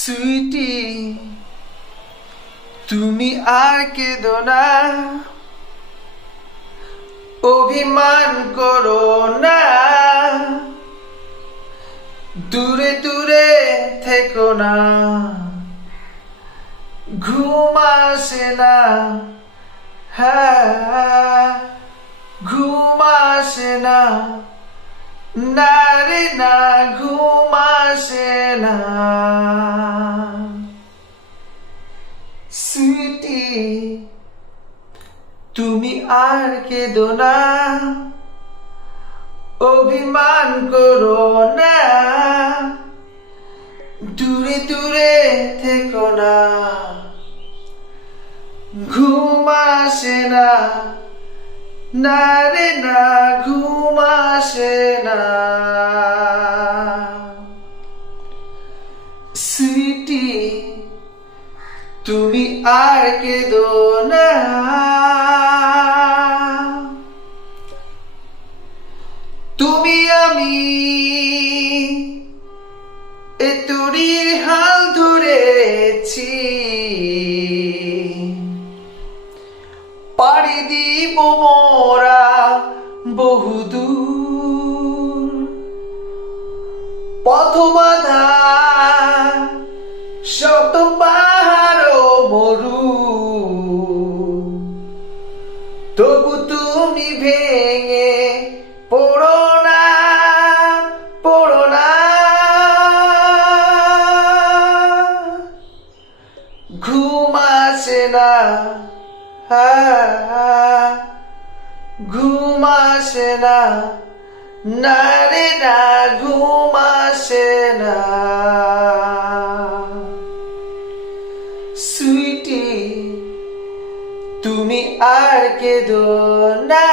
সুইটি, তুমি আর কেঁদো না, অভিমান করো না, দূরে দূরে থেকো না, ঘুম আসে না, হ্যাঁ ঘুম আসে না, না রে না ঘুম আসে না। সুইটি, তুমি আর কেঁদো না, অভিমান করো না, দূরে দূরে থেকো না, ঘুম আসে না, না রে না ঘুম আসে না। সুইটি, তুমি আর কেঁদো না। তুমি আমি এ তোরির হাল ধরেছি, পাড়ি দিব মোরা বহুদূর, পথ বাঁধা শত পাহাড় মরু, তবু তুমি ভেঙে পড়ো না, পড়ো না, ঘুম আসে না, ঘুম আসে না, না রে না ঘুম আসে না। সুইটি, তুমি আর কেঁদো না।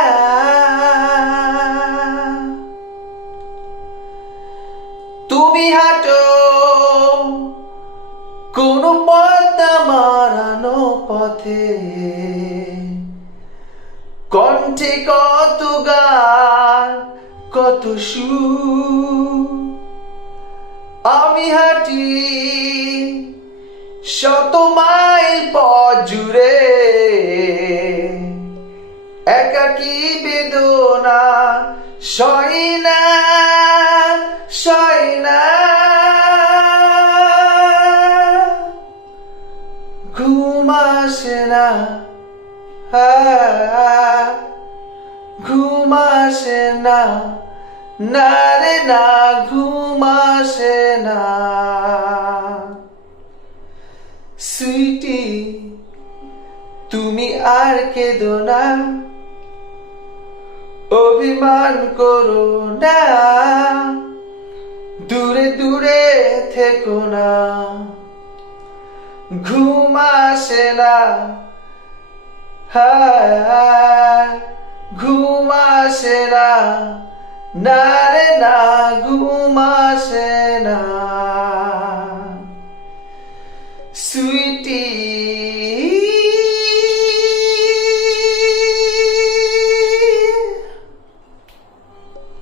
তুমি হাঁটো কোন পথ মারানো পথে, কণ্ঠে কত গান কত সুর, আমি হাঁটি শত মাইল পথ জুড়ে, একাকী বেদনা সই না, সই না, ঘুম আসে না, ঘুম আসে না, না রে না ঘুম আসে না। সুইটি, তুমি আর কেঁদো না, অভিমান করো না, দূরে দূরে থেকো না, ঘুম আসে না, ঘুম আসে না, না রে না ঘুম আসে না।